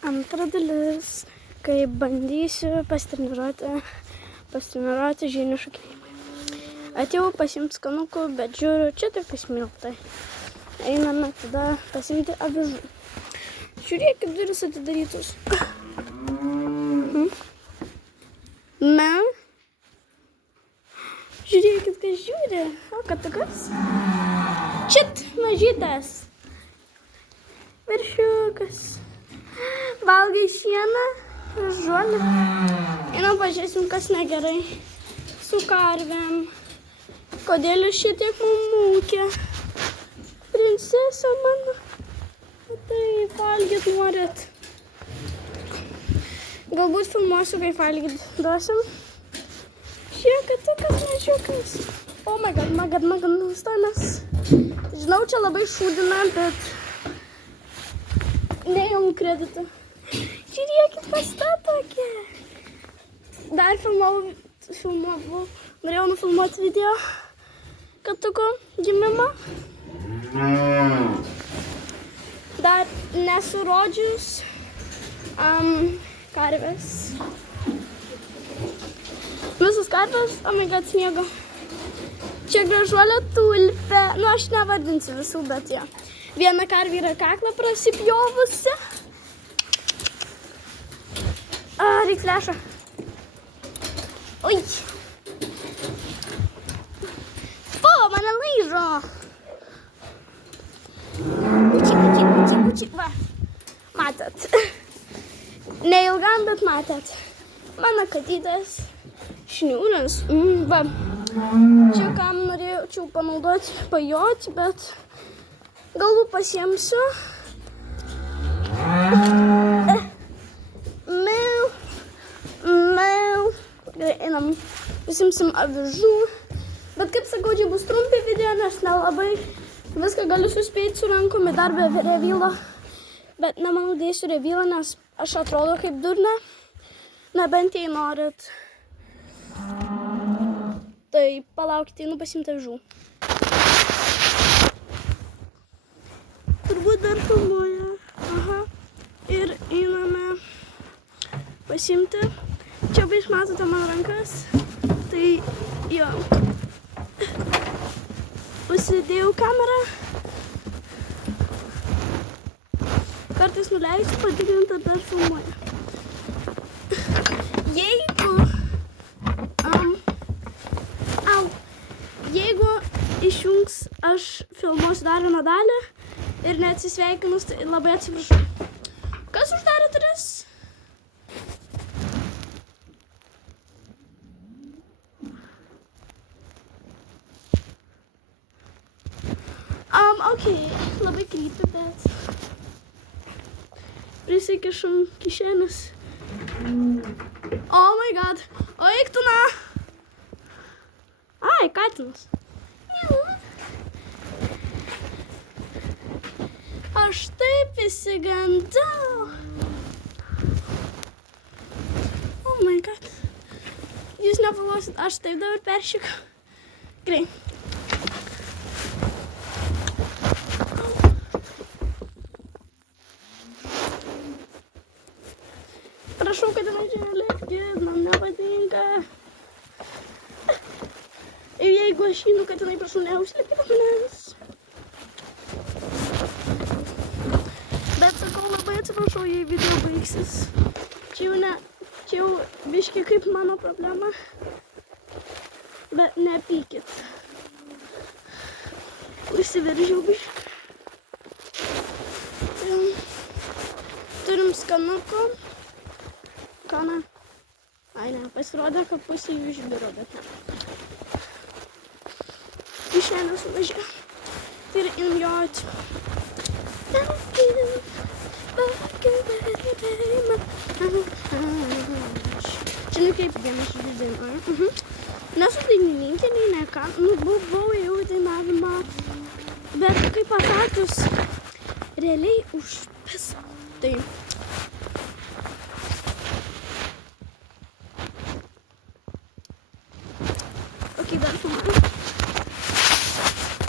Antra dalis, kai bandysiu pasitreniruoti žinių šokinėjimui. Atėjau pasiimti skanukų, bet žiūriu, čia tik 5 minutai. Einame tada pasiimti avižų. Žiūrėkit, durys atidarytos. Na, žiūrėkit, kas žiūri. O, katukas? Čit, mažytas. Veršiukas. Valgai šieną, žolę. Einam pažiūrėsim, kas negerai su karvėm. Kodėl jūs šitiek mumūkė? Princesė mano. Taip, valgyt norit. Galbūt filmuosiu, kaip valgyt duosim. Žiūrėkit, kas mažiukas. Oh my god, nustanas. Žinau, čia labai šūdina, bet neįmu kreditų. Žiūrėkit, kas ta tokia. Dar norėjau nufilmuoti video katuko gimimą. Dar nesurodžius karvės. Visas karvės, oh my god, sniego. Čia gražuolė tulpė. Nu, aš nevardinsiu visų, bet jo. Viena karvė yra kaklą prasipjovusi. Reik flešą. Oi. O, mane laižo. Uči. Va. Matėt. Neilgam, bet matėt. Mano katytės. Šniūras. Va. Čia kam norėčiau panaudoti pajoti, bet galbūt pasiemsiu. Gerai, einam, pasimsim avižų. Bet kaip sakau, čia bus trumpi video, nes nelabai viską galiu suspėti su rankomi dar be revylo. Bet nemanau dėsiu revylą, nes aš atrodo kaip durne. Nebent jei norit. Tai palaukite, einu pasimti avižų. Turbūt dar filmuoja. Aha. Ir einame pasimti. Čia vis matote mano rankas. Tai jo. Pasidėjau kamerą. Kartais nuleisiu patikrinti, dar filmuoja. Jeigu išjungs, aš filmuosiu dar vieną dalį ir neatsisveikinus, tai labai atsiprašau. Kas uždarė duris? Okay, labai krypi, bet prisikišam kišenis. Oh my god, o eik tu na. Ai, katinas. Aš taip įsigandau. Oh my god. Jūs nepalosit, aš taip dabar peršikau. Gerai. Prašau, kad jinai čia nelikit, man nepatinka. Ir jeigu aš einu, kad jinai, prašau, neužlipkite manęs. Bet sakau, labai atsiprašau, jei video baigsis. Čia jau biški kaip mano problema. Bet nepykit. Užsiveržiau biški. Turim skanuko. Kana? Ai ne, pasirodė, kad pusė jų išbiro, bet ne. Kišenės suvažė. Ir imjoti. Čia kaip vienas iš dainuoja. Nesu dainininkė, nei ne ką. Buvau jau dainavimą. Bet kaip pasakius, realiai užpis. Tai